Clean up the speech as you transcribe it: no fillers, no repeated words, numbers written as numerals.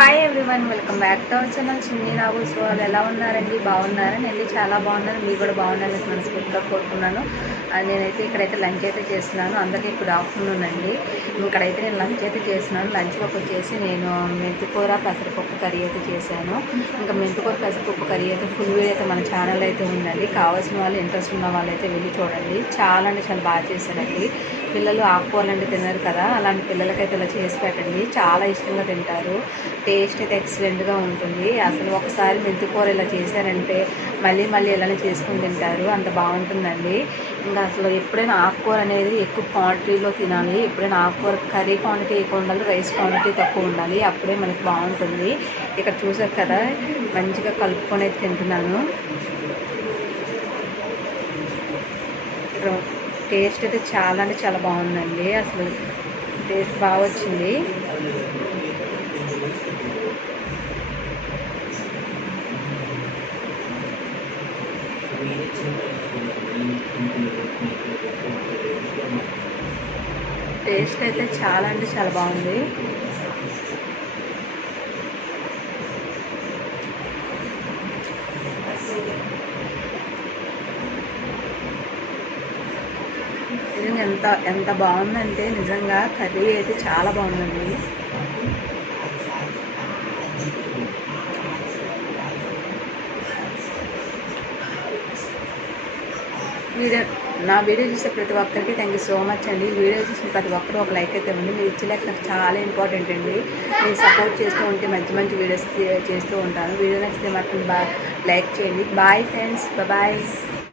Hi everyone, welcome back to our channel చిన్ని రావు. So వాళ్ళు ఎలా ఉన్నారండి? బాగున్నారా? నేను చాలా బాగున్నాను, మీరు కూడా బాగున్నారని మనస్ఫూర్తిగా కోరుకున్నాను. నేనైతే ఇక్కడైతే లంచ్ అయితే చేస్తున్నాను. అందరికీ గుడ్ ఆఫ్టర్నూన్ అండి. ఇక్కడైతే నేను లంచ్ అయితే చేస్తున్నాను. లంచ్లోకి వచ్చేసి నేను మెంతికూర పెసరపప్పు కర్రీ అయితే చేశాను. ఇంకా మెంతికూర పెసరపప్పు కర్రీ అయితే ఫుల్ వీడియో అయితే మన ఛానల్ అయితే ఉందండి. కావాల్సిన వాళ్ళు, ఇంట్రెస్ట్ ఉన్న వాళ్ళు అయితే వెళ్ళి చూడండి. చాలా అంటే చాలా బాగా చేశానండి. పిల్లలు ఆకుకూరలు అంటే తినరు కదా, అలాంటి పిల్లలకైతే ఇలా చేసి పెట్టండి, చాలా ఇష్టంగా తింటారు. టేస్ట్ అయితే ఎక్సలెంట్గా ఉంటుంది. అసలు ఒకసారి మెంతికూర ఇలా చేశారంటే మళ్ళీ మళ్ళీ ఇలానే చేసుకుని తింటారు, అంత బాగుంటుందండి. ఇంకా అసలు ఎప్పుడైనా ఆకుకూర అనేది ఎక్కువ క్వాంటిటీలో తినాలి. ఎప్పుడైనా ఆకుకూర కర్రీ క్వాంటిటీ ఎక్కువ ఉండాలి, రైస్ క్వాంటిటీ తక్కువ ఉండాలి, అప్పుడే మనకి బాగుంటుంది. ఇక్కడ చూసారు కదా, మంచిగా కలుపుకొని అయితే తింటున్నాను. ఇక్కడ టేస్ట్ అయితే చాలా అంటే చాలా బాగుందండి. అసలు టేస్ట్ బాగా వచ్చింది. టేస్ట్ అయితే చాలా అంటే చాలా బాగుంది. నిజంగా ఎంత ఎంత బాగుందంటే నిజంగా కర్రీ అయితే చాలా బాగుందండి. నా వీడియో చూసే ప్రతి ఒక్కరికి థ్యాంక్ యూ సో మచ్ అండి. వీడియో చూసిన ప్రతి ఒక్కరు ఒక లైక్ అయితే ఉంది. మీరు ఇచ్చే లైక్ నాకు చాలా ఇంపార్టెంట్ అండి. మీరు సపోర్ట్ చేస్తూ ఉంటే మంచి మంచి వీడియోస్ చేస్తూ ఉంటాను. వీడియో నచ్చితే మాత్రం లైక్ చేయండి. Bye friends, bye.